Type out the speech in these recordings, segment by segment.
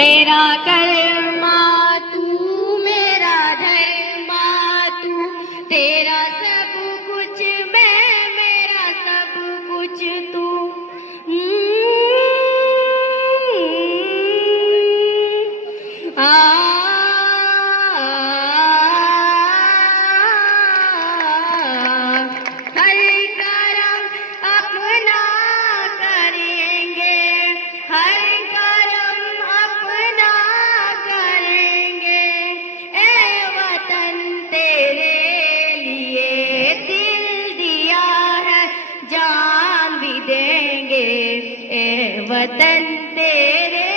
میرا کرما تو، میرا دھرما تو، تیرا سب کچھ میں، میرا سب کچھ تو. ہر کرم اپنا کریں گے، ہر کرم اپنا کریں گے. اے وطن تیرے لیے دل دیا ہے، جان بھی دیں گے. اے وطن تیرے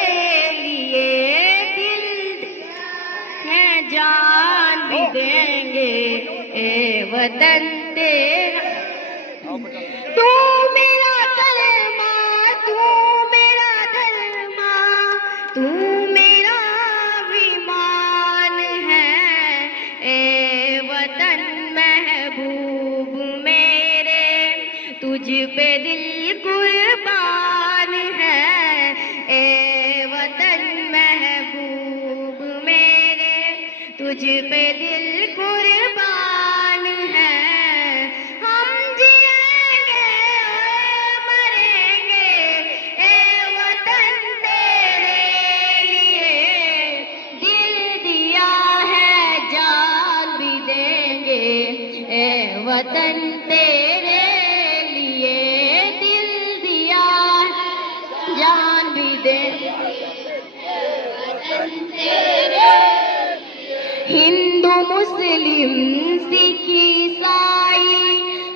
لیے دل ہے، جان بھی دیں گے. اے وطن تیرا، تو میرا کلمہ، تو میرا دھرما، تو میرا ایمان ہے. اے وطن محبوب میرے، تجھ پہ دل قربان ہے. اے وطن محبوب میرے، تجھ پہ دل قربان ہے. ہم جئیں گے مریں گے، اے وطن تیرے لیے دل دیا ہے، جان بھی دیں گے. اے وطن تیرے لیے دل دیا ہے، جان بھی دیں گے. ہندو مسلم سکھ عیسائی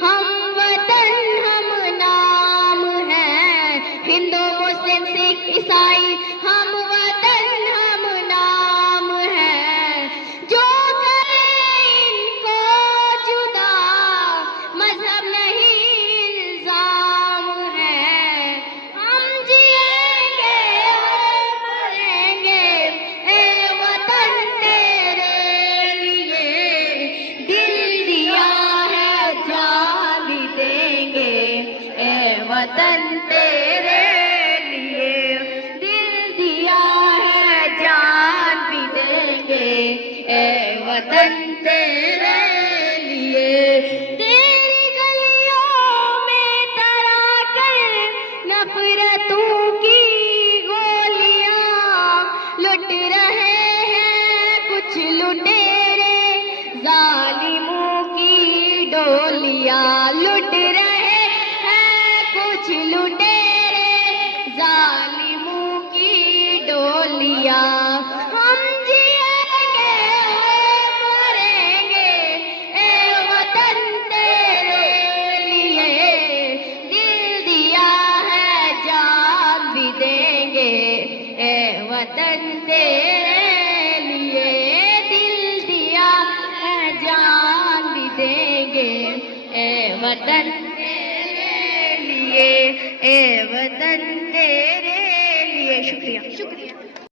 ہم وطن ہم نام ہیں. ہندو مسلم سکھ عیسائی ہم وطن ہم نام ہیں. جو کرے ان کو جدا، مذہب نہیں الزام ہے. ہم جئیں گے مریں گے، اے وطن تیرے لیے دل دیا ہے، جان بھی دیں گے. اے وطن تیرے لیے دل دیا ہے، جان بھی دیں گے. اے وطن تیرے لیے. تیری گلیوں میں ترا کر نفرتوں کی گولیاں لٹ رہے ہیں کچھ لٹیرے، ظالموں کی ڈولیاں لٹ رہے ہیں کچھ لٹیرے، ظالموں کی ڈولیاں. ہم جئیں گے مریں گے، اے وطن تیرے لیے دل دیا ہے، جان بھی دیں گے. اے وطن تیرے لیے دل دیا ہے، جان بھی دیں گے. اے وطن تیرے لیے، اے وطن تیرے لیے. شکریہ.